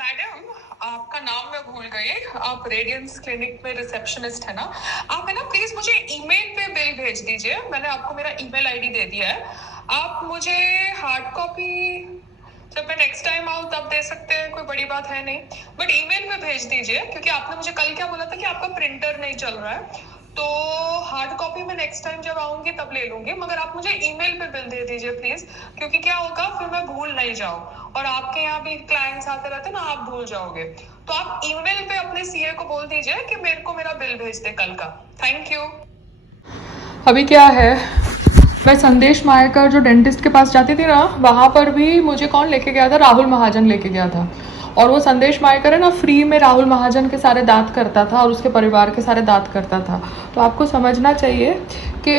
Madam, आपका नाम मैं भूल गई। आप रेडियंस क्लिनिक में रिसेप्शनिस्ट है ना? आप है ना, प्लीज मुझे ईमेल पे बिल भेज दीजिए। मैंने आपको मेरा ईमेल आईडी दे दिया है। आप मुझे हार्ड कॉपी जब मैं नेक्स्ट टाइम आऊँ तब दे सकते हैं, कोई बड़ी बात है नहीं। बट ईमेल पे भेज दीजिए, क्योंकि आपने मुझे कल क्या बोला था कि आपका प्रिंटर नहीं चल रहा है। तो हार्ड कॉपी में नेक्स्ट टाइम जब आऊंगी तब ले लूंगी, मगर आप मुझे ईमेल पे बिल दे दीजिए प्लीज। क्योंकि क्या होगा, फिर मैं भूल नहीं जाऊँ, और आपके यहाँ भी क्लाइंट्स आते रहते हैं ना, आप भूल जाओगे। तो आप ईमेल पे अपने सीए को बोल दीजिए कि मेरे को मेरा बिल भेज दे कल का। Thank you. अभी क्या है, मैं संदेश मायकर जो डेंटिस्ट के पास जाती थी ना, वहाँ पर भी मुझे कौन लेके गया था? राहुल महाजन लेके गया था। और वो संदेश मायकर है ना, फ्री में राहुल महाजन के सारे दांत करता था और उसके परिवार के सारे दांत करता था। तो आपको समझना चाहिए कि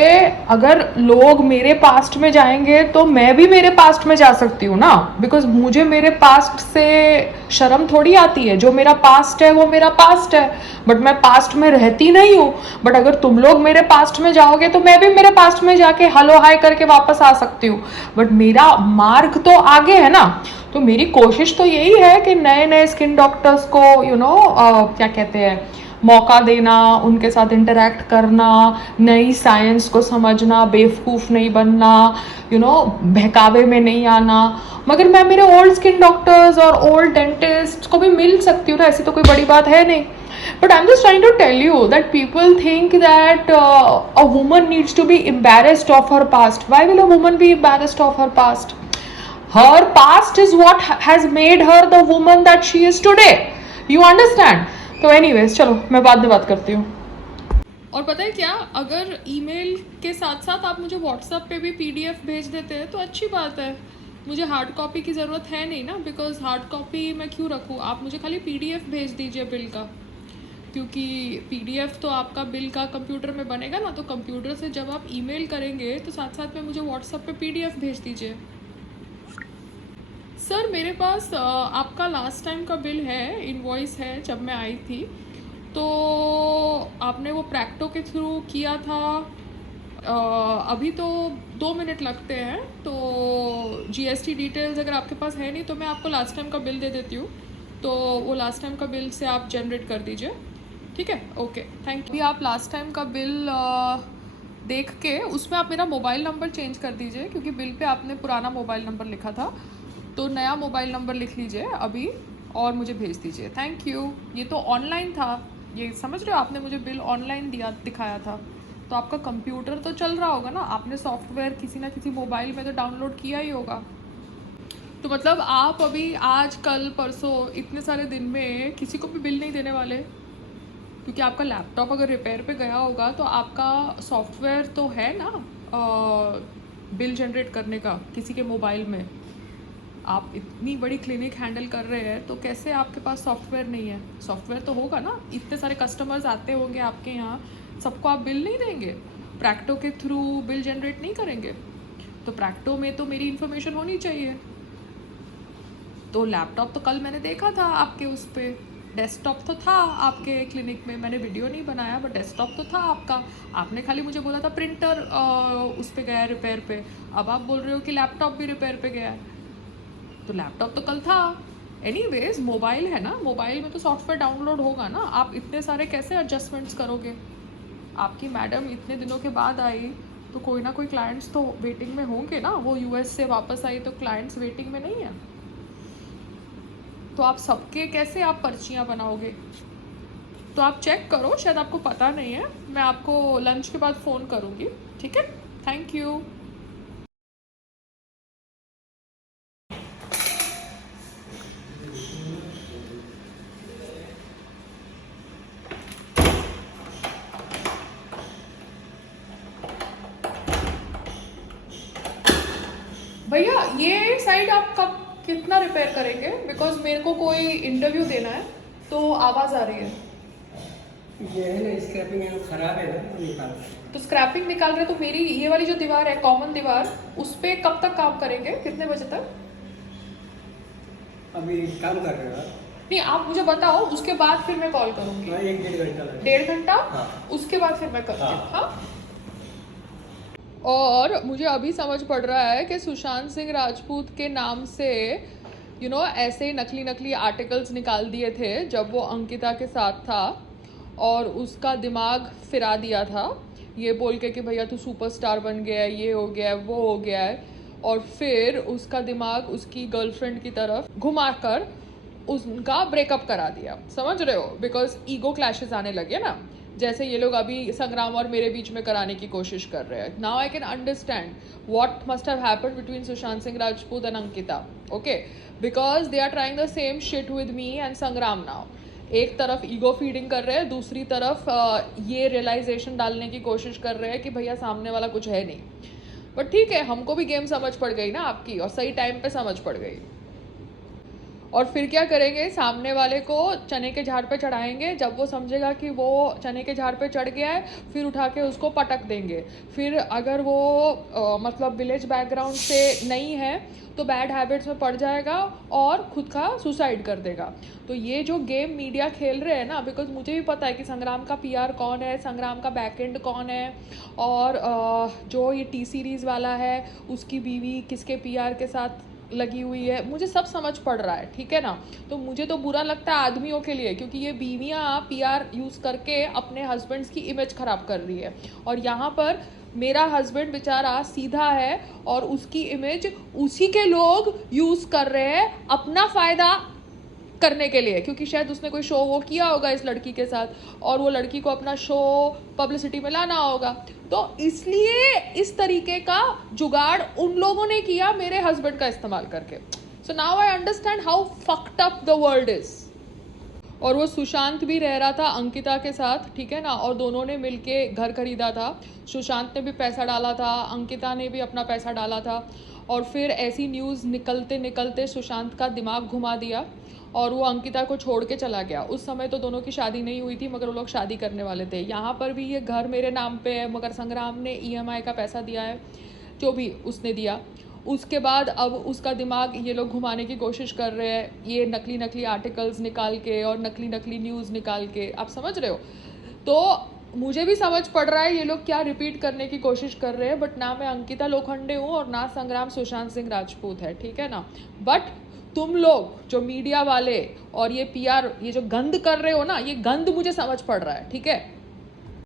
अगर लोग मेरे पास्ट में जाएंगे तो मैं भी मेरे पास्ट में जा सकती हूँ ना, बिकॉज मुझे मेरे पास्ट से शर्म थोड़ी आती है। जो मेरा पास्ट है वो मेरा पास्ट है, बट मैं पास्ट में रहती नहीं हूँ। बट अगर तुम लोग मेरे पास्ट में जाओगे तो मैं भी मेरे पास्ट में जाके हेलो हाय करके वापस आ सकती हूँ। बट मेरा मार्ग तो आगे है ना। तो मेरी कोशिश तो यही है कि नए नए स्किन डॉक्टर्स को क्या कहते हैं, मौका देना, उनके साथ इंटरेक्ट करना, नई साइंस को समझना, बेवकूफ़ नहीं बनना, बहकावे में नहीं आना। मगर मैं मेरे ओल्ड स्किन डॉक्टर्स और ओल्ड डेंटिस्ट को भी मिल सकती हूँ ना, ऐसी तो कोई बड़ी बात है नहीं। But I'm just trying to tell you that people think that a woman needs to be embarrassed of her past. Why will a woman be embarrassed of her past? Her past is what has made her the woman that she is today. You understand? तो anyways, चलो मैं बाद में बात करती हूँ। और पता है क्या, अगर ईमेल के साथ साथ आप मुझे व्हाट्सएप पे भी पीडीएफ भेज देते हैं तो अच्छी बात है। मुझे हार्ड कॉपी की ज़रूरत है नहीं ना, बिकॉज हार्ड कॉपी मैं क्यों रखूँ। आप मुझे खाली पीडीएफ भेज दीजिए बिल का, क्योंकि पीडीएफ तो आपका बिल का कंप्यूटर में बनेगा ना, तो कंप्यूटर से जब आप ईमेल करेंगे तो साथ साथ में मुझे व्हाट्सएप पे पीडीएफ भेज दीजिए। सर मेरे पास आपका लास्ट टाइम का बिल है, इनवॉइस है जब मैं आई थी। तो आपने वो प्रैक्टो के थ्रू किया था। अभी तो 2 मिनट लगते हैं। तो जीएसटी डिटेल्स अगर आपके पास है नहीं तो मैं आपको लास्ट टाइम का बिल दे देती हूँ। तो वो लास्ट टाइम का बिल से आप जनरेट कर दीजिए, ठीक है? Okay, thank you. अभी आप लास्ट टाइम का बिल देख के उसमें आप मेरा मोबाइल नंबर चेंज कर दीजिए, क्योंकि बिल पे आपने पुराना मोबाइल नंबर लिखा था। तो नया मोबाइल नंबर लिख लीजिए अभी और मुझे भेज दीजिए। Thank you. ये तो ऑनलाइन था, ये समझ रहे हो, आपने मुझे बिल ऑनलाइन दिखाया था। तो आपका कंप्यूटर तो चल रहा होगा ना, आपने सॉफ्टवेयर किसी ना किसी मोबाइल में तो डाउनलोड किया ही होगा। तो मतलब आप अभी आज कल परसों इतने सारे दिन में किसी को भी बिल नहीं देने वाले? क्योंकि आपका लैपटॉप अगर रिपेयर पे गया होगा तो आपका सॉफ्टवेयर तो है ना बिल जनरेट करने का किसी के मोबाइल में। आप इतनी बड़ी क्लिनिक हैंडल कर रहे हैं तो कैसे आपके पास सॉफ्टवेयर नहीं है? सॉफ्टवेयर तो होगा ना, इतने सारे कस्टमर्स आते होंगे आपके यहाँ, सबको आप बिल नहीं देंगे? प्रैक्टो के थ्रू बिल जनरेट नहीं करेंगे? तो प्रैक्टो में तो मेरी इन्फॉर्मेशन होनी चाहिए। तो लैपटॉप तो कल मैंने देखा था आपके उस पर, डेस्कटॉप तो था आपके क्लिनिक में। मैंने वीडियो नहीं बनाया बट डेस्कटॉप तो था आपका। आपने खाली मुझे बोला था प्रिंटर उस पर गया है रिपेयर पे। अब आप बोल रहे हो कि लैपटॉप भी रिपेयर पे गया है। तो लैपटॉप तो कल था। एनीवेज मोबाइल है ना, मोबाइल में तो सॉफ्टवेयर डाउनलोड होगा ना। आप इतने सारे कैसे एडजस्टमेंट्स करोगे? आपकी मैडम इतने दिनों के बाद आई तो कोई ना कोई क्लाइंट्स तो वेटिंग में होंगे ना। वो यूएस से वापस आई तो क्लाइंट्स वेटिंग में नहीं है। तो आप सबके कैसे आप पर्चियाँ बनाओगे? तो आप चेक करो, शायद आपको पता नहीं है। मैं आपको लंच के बाद फ़ोन करूँगी, ठीक है? Thank you. भैया ये साइड आप कब कितना रिपेयर करेंगे? बिकॉज मेरे को कोई इंटरव्यू देना है तो आवाज़ आ रही है। ये है ना, स्क्रैपिंग यहाँ खराब है ना, तो निकाल। तो स्क्रैपिंग निकाल रहे तो मेरी ये वाली जो दीवार है, कॉमन दीवार, उस पर कब तक काम करेंगे? कितने बजे तक? अभी काम कर रहे हो आप? नहीं, आप मुझे बताओ, उसके बाद फिर मैं कॉल करूँगी। हाँ, 1-1.5 घंटा। 1.5 घंटा? हाँ। उसके बाद फिर मैं करती हूँ। हाँ। हाँ। और मुझे अभी समझ पड़ रहा है कि सुशांत सिंह राजपूत के नाम से ऐसे ही नकली नकली आर्टिकल्स निकाल दिए थे जब वो अंकिता के साथ था और उसका दिमाग फिरा दिया था ये बोल के कि भैया तू सुपरस्टार बन गया है, ये हो गया है, वो हो गया है, और फिर उसका दिमाग उसकी गर्लफ्रेंड की तरफ घुमाकर उनका ब्रेकअप करा दिया। समझ रहे हो? बिकॉज ईगो क्लैशेस आने लगे ना, जैसे ये लोग अभी संग्राम और मेरे बीच में कराने की कोशिश कर रहे हैं। Now I can understand what must have happened between Sushant Singh Rajput and Ankita, okay, because they are trying the same shit with me and Sangram now. एक तरफ ईगो फीडिंग कर रहे हैं, दूसरी तरफ ये रियलाइजेशन डालने की कोशिश कर रहे हैं कि भैया सामने वाला कुछ है नहीं। बट ठीक है, हमको भी गेम समझ पड़ गई ना आपकी, और सही टाइम पे समझ पड़ गई। और फिर क्या करेंगे, सामने वाले को चने के झाड़ पे चढ़ाएंगे। जब वो समझेगा कि वो चने के झाड़ पे चढ़ गया है, फिर उठा के उसको पटक देंगे। फिर अगर वो मतलब विलेज बैकग्राउंड से नहीं है तो बैड हैबिट्स में पड़ जाएगा और खुद का सुसाइड कर देगा। तो ये जो गेम मीडिया खेल रहे हैं ना, बिकॉज मुझे भी पता है कि संग्राम का पीआर कौन है, संग्राम का बैकएंड कौन है, और जो ये टी सीरीज़ वाला है उसकी बीवी किसके पीआर के साथ लगी हुई है, मुझे सब समझ पड़ रहा है, ठीक है ना। तो मुझे तो बुरा लगता है आदमियों के लिए, क्योंकि ये बीवियाँ पीआर यूज़ करके अपने हस्बैंड्स की इमेज ख़राब कर रही है। और यहाँ पर मेरा हस्बैंड बेचारा सीधा है और उसकी इमेज उसी के लोग यूज़ कर रहे हैं अपना फ़ायदा करने के लिए, क्योंकि शायद उसने कोई शो वो किया होगा इस लड़की के साथ और वो लड़की को अपना शो पब्लिसिटी में लाना होगा। तो इसलिए इस तरीके का जुगाड़ उन लोगों ने किया मेरे हस्बैंड का इस्तेमाल करके। So now I understand how fucked up the world is. और वो सुशांत भी रह रहा था अंकिता के साथ, ठीक है ना, और दोनों ने मिलके घर खरीदा था। सुशांत ने भी पैसा डाला था, अंकिता ने भी अपना पैसा डाला था, और फिर ऐसी न्यूज़ निकलते निकलते सुशांत का दिमाग घुमा दिया और वो अंकिता को छोड़ के चला गया। उस समय तो दोनों की शादी नहीं हुई थी, मगर वो लोग शादी करने वाले थे। यहाँ पर भी ये घर मेरे नाम पे है, मगर संग्राम ने EMI का पैसा दिया है, जो भी उसने दिया। उसके बाद अब उसका दिमाग ये लोग घुमाने की कोशिश कर रहे हैं, ये नकली नकली आर्टिकल्स निकाल के और नकली नकली न्यूज़ निकाल के। आप समझ रहे हो? तो मुझे भी समझ पड़ रहा है ये लोग क्या रिपीट करने की कोशिश कर रहे हैं। बट ना मैं अंकिता लोखंडे हूँ और ना संग्राम सुशांत सिंह राजपूत है, ठीक है ना। बट तुम लोग जो मीडिया वाले और ये PR ये जो गंद कर रहे हो ना, ये गंद मुझे समझ पड़ रहा है, ठीक है।